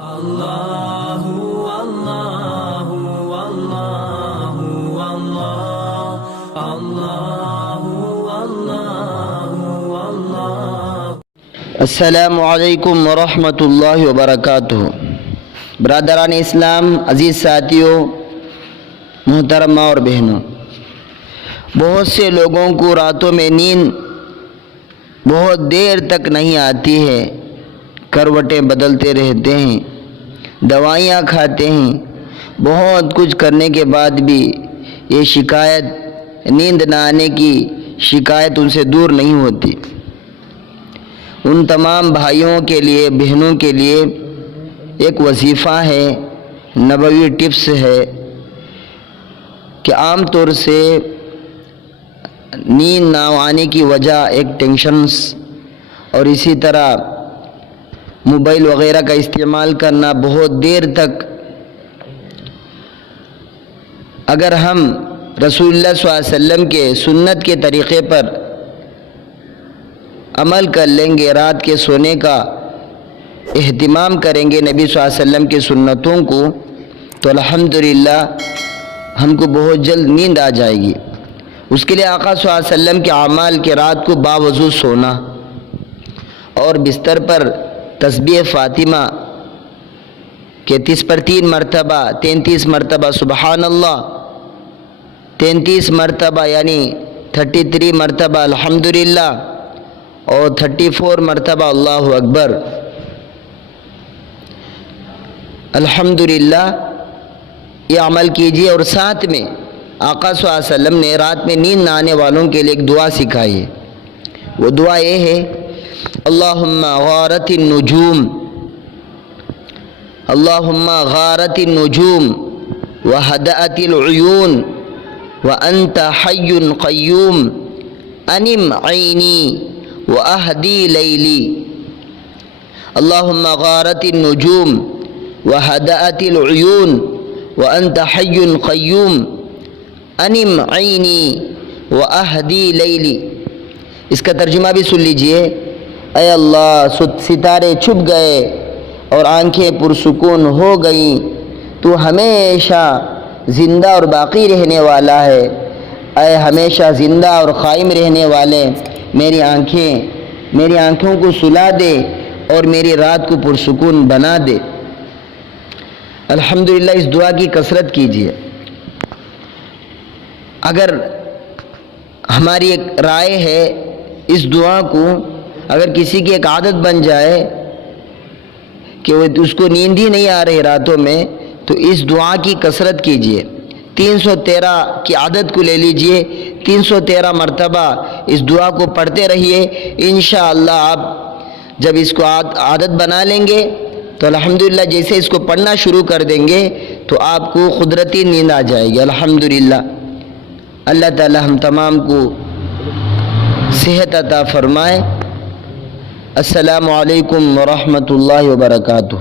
Allahu Allahu Allahu Allahu Allahu Allahu السلام علیکم ورحمۃ اللہ وبرکاتہ۔ برادران اسلام، عزیز ساتھیوں، محترمہ اور بہنوں، بہت سے لوگوں کو راتوں میں نیند بہت دیر تک نہیں آتی ہے، کروٹیں بدلتے رہتے ہیں، دوائیاں کھاتے ہیں، بہت کچھ کرنے کے بعد بھی یہ شکایت، نیند نہ آنے کی شکایت ان سے دور نہیں ہوتی۔ ان تمام بھائیوں کے لیے، بہنوں کے لیے ایک وظیفہ ہے، نبوی ٹپس ہے کہ عام طور سے نیند نہ آنے کی وجہ ایک ٹینشنز اور اسی طرح موبائل وغیرہ کا استعمال کرنا بہت دیر تک، اگر ہم رسول اللہ صلی اللہ علیہ وسلم کے سنت کے طریقے پر عمل کر لیں گے، رات کے سونے کا اہتمام کریں گے نبی صلی اللہ علیہ وسلم کے سنتوں کو، تو الحمدللہ ہم کو بہت جلد نیند آ جائے گی۔ اس کے لیے آقا صلی اللہ علیہ وسلم کے اعمال کے رات کو باوضو سونا اور بستر پر تسبیح فاطمہ کے 30 پر 3 مرتبہ، 33 مرتبہ سبحان اللہ، 33 مرتبہ یعنی 33 مرتبہ الحمدللہ اور 34 مرتبہ اللہ اکبر، الحمدللہ، یہ عمل کیجیے۔ اور ساتھ میں آقا صلی اللہ علیہ وسلم نے رات میں نیند نہ آنے والوں کے لیے ایک دعا سکھائی ہے۔ وہ دعا یہ ہے، اللہم غارت النجوم، اللہم غارت النجوم وہدأت العیون وانت حی قیوم انم عینی وأهدی لیلی۔ اللہم غارت النجوم وہدأت العیون وانت حی قیوم انم عینی وأهدی لیلی۔ اس کا ترجمہ بھی سن لیجئے، اے اللہ ستارے چھپ گئے اور آنکھیں پرسکون ہو گئیں، تو ہمیشہ زندہ اور باقی رہنے والا ہے، اے ہمیشہ زندہ اور قائم رہنے والے، میری آنکھوں کو سلا دے اور میری رات کو پرسکون بنا دے۔ الحمدللہ اس دعا کی کثرت کیجیے۔ اگر ہماری ایک رائے ہے، اس دعا کو اگر کسی کی ایک عادت بن جائے کہ اس کو نیند ہی نہیں آ رہی راتوں میں، تو اس دعا کی کثرت کیجیے۔ 313 کی عادت کو لے لیجئے، 313 مرتبہ اس دعا کو پڑھتے رہیے۔ انشاءاللہ آپ جب اس کو عادت بنا لیں گے تو الحمدللہ جیسے اس کو پڑھنا شروع کر دیں گے تو آپ کو قدرتی نیند آ جائے گی الحمدللہ۔ اللہ تعالی ہم تمام کو صحت عطا فرمائے۔ السلام علیکم ورحمۃ اللہ وبرکاتہ۔